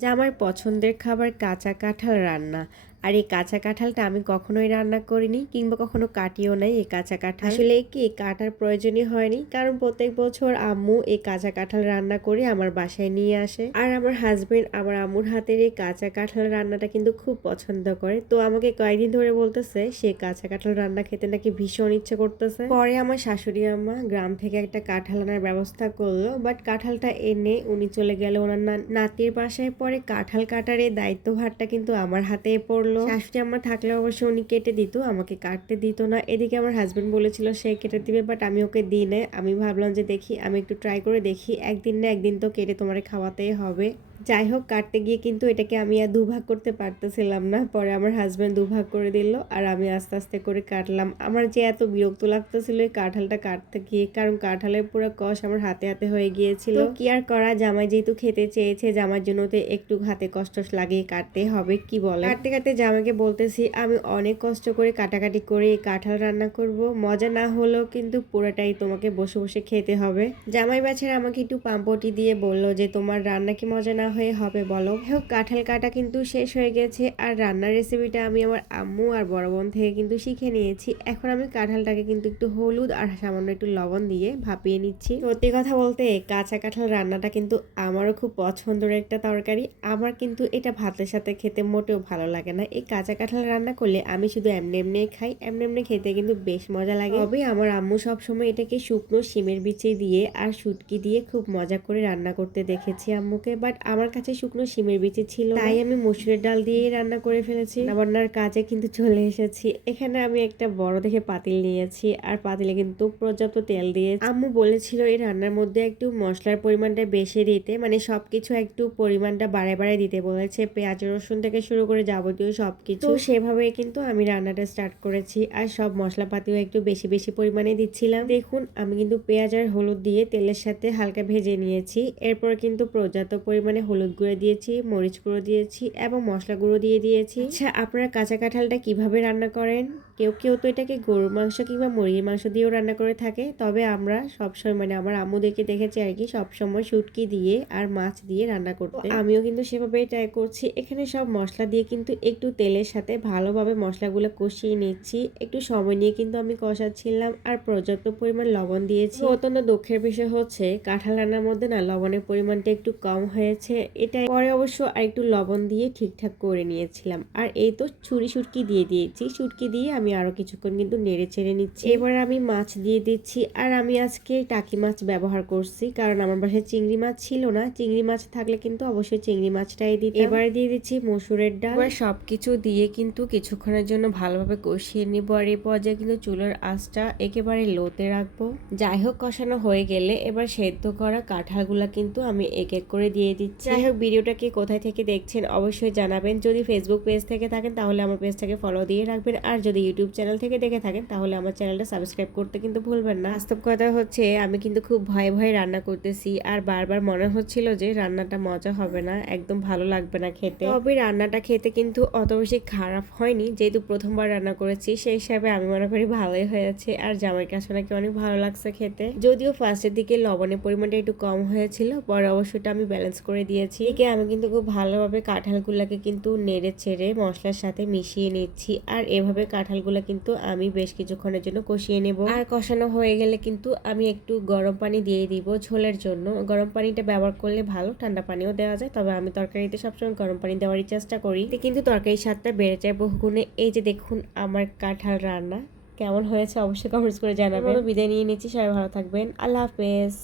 যা আমার পছন্দের খাবার কাঁচা কাঁঠাল রান্না। আর এই কাঁচা কাঁঠালটা আমি কখনোই রান্না করিনি কিংবা কখনো কাটিও নাই এই কাঁচা কাঁঠাল। আসলে কি, কাটার প্রয়োজনই হয়নি, কারণ প্রত্যেক বছর আম্মু এই কাঁচা কাঁঠাল রান্না করে আমার বাসায় নিয়ে আসে। আর আমার হাজবেন্ড আমার আম্মুর হাতের এই কাঁচা কাঁঠাল রান্নাটা কিন্তু খুব পছন্দ করে। তো আমাকে কয়েকদিন ধরে বলতেছে, সে কাঁচা কাঁঠাল রান্না খেতে নাকি ভীষণ ইচ্ছে করতেছে। পরে আমার শাশুড়ি আম্মা গ্রাম থেকে একটা কাঁঠাল আনার ব্যবস্থা করল বাট কাঁঠালটা এনে উনি চলে গেল ওনার নাতির বাসায়। পরে কাঁঠাল কাটার এই দায়িত্বভারটা কিন্তু আমার হাতে পড়ল। শাশুড়ি আমার থাকলে অবশ্যই উনি কেটে দিত, আমাকে কাটতে দিত না। এদিকে আমার হাজব্যান্ড বলেছিল, সে কেটে দিবে বাট আমি ওকে দিই নাই। আমি ভাবলাম যে, দেখি, আমি একটু ট্রাই করে দেখি। একদিন না একদিন তো কেটে তোমার খাওয়াতেই হবে। যাই হোক কাটতে গিয়ে কিন্তু এটাকে আমি আর দুভাগ করতে পারতেছিলাম না। পরে আমার হাজবেন্ড দুভাগ করে দিল আর আমি আস্তে আস্তে করে কাটলাম। আমার যে এত বিরক্ত লাগতেছিল এই কাঁঠালটা কাটতে গিয়ে কারণ কাঁঠালের পুরো কষ আমার হাতে হাতে হয়ে গিয়েছিল। কি আর করা জামাই যেহেতু খেতে চেয়েছে জামার জন্য তো একটু হাতে কষ্ট লাগিয়ে কাটতে হবে কি বলে? কাটতে কাটতে জামাইকে বলতেছি আমি অনেক কষ্ট করে কাটাকাটি করে এই কাঁঠাল রান্না করব। মজা না হলেও কিন্তু পুরোটাই তোমাকে বসে বসে খেতে হবে। জামাই বাছারা আমাকে একটু পাম্পটি দিয়ে বলল যে তোমার রান্না কি মজা না হয়ে হবে, বলো। হোক, কাঁঠাল কাটা কিন্তু শেষ হয়ে গেছে আর রান্নার রেসিপিটা আমি আমার আম্মু আর বড় বোন থেকে কিন্তু শিখে নিয়েছি। এখন আমি কাঁঠালটাকে কিন্তু একটু হলুদ আর সামান্য একটু লবণ দিয়ে ভাপিয়ে নিচ্ছি। সত্যি কথা বলতে, কাঁচা কাঁঠাল রান্নাটা কিন্তু আমারও খুব পছন্দের একটা তরকারি। আমার কিন্তু এটা ভাতের সাথে খেতে মোটেও ভালো লাগে না। এই কাঁচা কাঁঠাল রান্না করলে আমি শুধু এমনি এমনি খাই, এমনি এমনি খেতে কিন্তু বেশ মজা লাগে। তবে আমার আম্মু সবসময় এটাকে শুকনো শিমের বিচে দিয়ে আর শুটকি দিয়ে খুব মজা করে রান্না করতে দেখেছি আম্মুকে। বাট আমার কাছে শুকনো শিমের বিচি ছিল তাই আমি মসুরের ডাল দিয়েই রান্না করে ফেলেছি। রান্নার কাজে কিন্তু চলে এসেছি। এখানে আমি একটা বড় দেখে পাতিল নিয়েছি আর পাতিলে কিন্তু পর্যাপ্ত তেল দিয়ে আম্মু বলেছিল এই রান্নার মধ্যে একটু মশলার পরিমাণটা বেশি দিতে মানে সবকিছু একটু পরিমাণটা বাড়ায় বাড়ায় দিতে বলেছে। পেঁয়াজ রসুন থেকে শুরু করে যাবতীয় সবকিছু। তো সেভাবে কিন্তু আমি রান্নাটা স্টার্ট করেছি আর সব মশলাপাতিও একটু বেশি বেশি পরিমাণে দিচ্ছিলাম। দেখুন আমি কিন্তু পেঁয়াজ আর হলুদ দিয়ে তেলের সাথে হালকা ভেজে নিয়েছি। এরপর কিন্তু পর্যাপ্ত পরিমাণে হলুদ গুঁড়ো দিয়েছি, মরিচ গুঁড়ো দিয়েছি এবং মশলা গুঁড়ো দিয়ে দিয়েছি। আচ্ছা আপনারা কাঁচা কাঁঠালটা কীভাবে রান্না করেন? কেউ কেউ তো এটাকে গরুর মাংস কিংবা মুরগির মাংস দিয়েও রান্না করে থাকে। তবে আমরা সবসময় মানে আমার আম্মুদেরকে দেখেছি আর কি সবসময় শুটকি দিয়ে আর মাছ দিয়ে রান্না করতে। আমিও কিন্তু সেভাবেই ট্রাই করছি। এখানে সব মশলা দিয়ে কিন্তু একটু তেলের সাথে ভালোভাবে মশলাগুলো কষিয়ে নিচ্ছি। একটু সময় নিয়ে কিন্তু আমি কষাচ্ছিলাম আর পর্যাপ্ত পরিমাণ লবণ দিয়েছি। অত্যন্ত দুঃখের বিষয় হচ্ছে কাঁঠাল রান্নার মধ্যে না লবণের পরিমাণটা একটু কম হয়েছে। এটা পরে অবশ্য আর একটু লবণ দিয়ে ঠিকঠাক করে নিয়েছিলাম। আর এই তো ছুরি সুটকি দিয়ে দিয়েছি। সুটকি দিয়ে আমি আরও কিছুক্ষণ কিন্তু নেড়ে ছেড়ে নিচ্ছি। এবার আমি মাছ দিয়ে দিচ্ছি। আর আমি আজকে টাকি মাছ ব্যবহার করছি কারণ আমার বাসায় চিংড়ি মাছ ছিল না। চিংড়ি মাছ থাকলে কিন্তু অবশ্যই চিংড়ি মাছটাই দিই এবার দিয়ে দিচ্ছি মসুরের ডাল। এবার সব কিছু দিয়ে কিন্তু কিছুক্ষণের জন্য ভালোভাবে কষিয়ে নিব। আর এই পর্যায়ে কিন্তু চুলার আঁচটা একেবারে লোতে রাখব। যাই হোক কষানো হয়ে গেলে এবার সেদ্ধ করা কাঁঠালগুলা কিন্তু আমি এক এক করে দিয়ে দিচ্ছি। যাই হোক ভিডিওটাকে কোথায় থেকে দেখছেন অবশ্যই জানাবেন। যদি ফেসবুক পেজ থেকে থাকেন তাহলে আমার পেজটাকে ফলো দিয়ে রাখবেন। আর যদি ইউটিউব চ্যানেল থেকে দেখে থাকেন, তাহলে আমার চ্যানেলটা সাবস্ক্রাইব করতে কিন্তু ভুলবেন না। বাস্তব কথা হচ্ছে, আমি কিন্তু খুব ভয়ে ভয়ে রান্না করতেছি, আর বারবার মনে হচ্ছিল যে রান্নাটা মজা হবে না, একদম ভালো লাগবে না খেতে। তবে রান্নাটা খেতে কিন্তু অত বেশি খারাপ হয়নি, যেহেতু প্রথমবার রান্না করেছি, সেই হিসাবে আমি মনে করি ভালোই হয়েছে, আর জামাই কাছে নাকি অনেক ভালো লাগছে খেতে। যদিও ফার্স্টের দিকে লবণের পরিমাণটা একটু কম হয়েছিল, পরে অবশ্যটা আমি ব্যালেন্স করে দিয়েছি। এদিকে আমি কিন্তু খুব ভালোভাবে কাঁঠালগুলাকে কিন্তু নেড়ে ছেড়ে মশলার সাথে মিশিয়ে নিচ্ছি, আর এভাবে কাঁঠালগুলা কিন্তু আমি বেশ কিছুক্ষণের জন্য কষিয়ে নেব। আর কষানো হয়ে গেলে কিন্তু আমি একটু গরম পানি দিয়ে দিব ঝোলের জন্য। গরম পানিটা ব্যবহার করলে ভালো, ঠান্ডা পানিও দেওয়া যায়। তবে আমি তরকারিতে সবসময় গরম পানি দেওয়ারই চেষ্টা করি। কিন্তু তরকারির স্বাদটা বেড়ে যায় বহুগুণে। এই যে দেখুন আমার কাঁঠাল রান্না, কেমন হয়েছে অবশ্যই কমেন্টস করে জানাবেন। বিদায় নিয়ে নিচ্ছি। সবাই ভালো থাকবেন। আল্লাহ হাফেজ।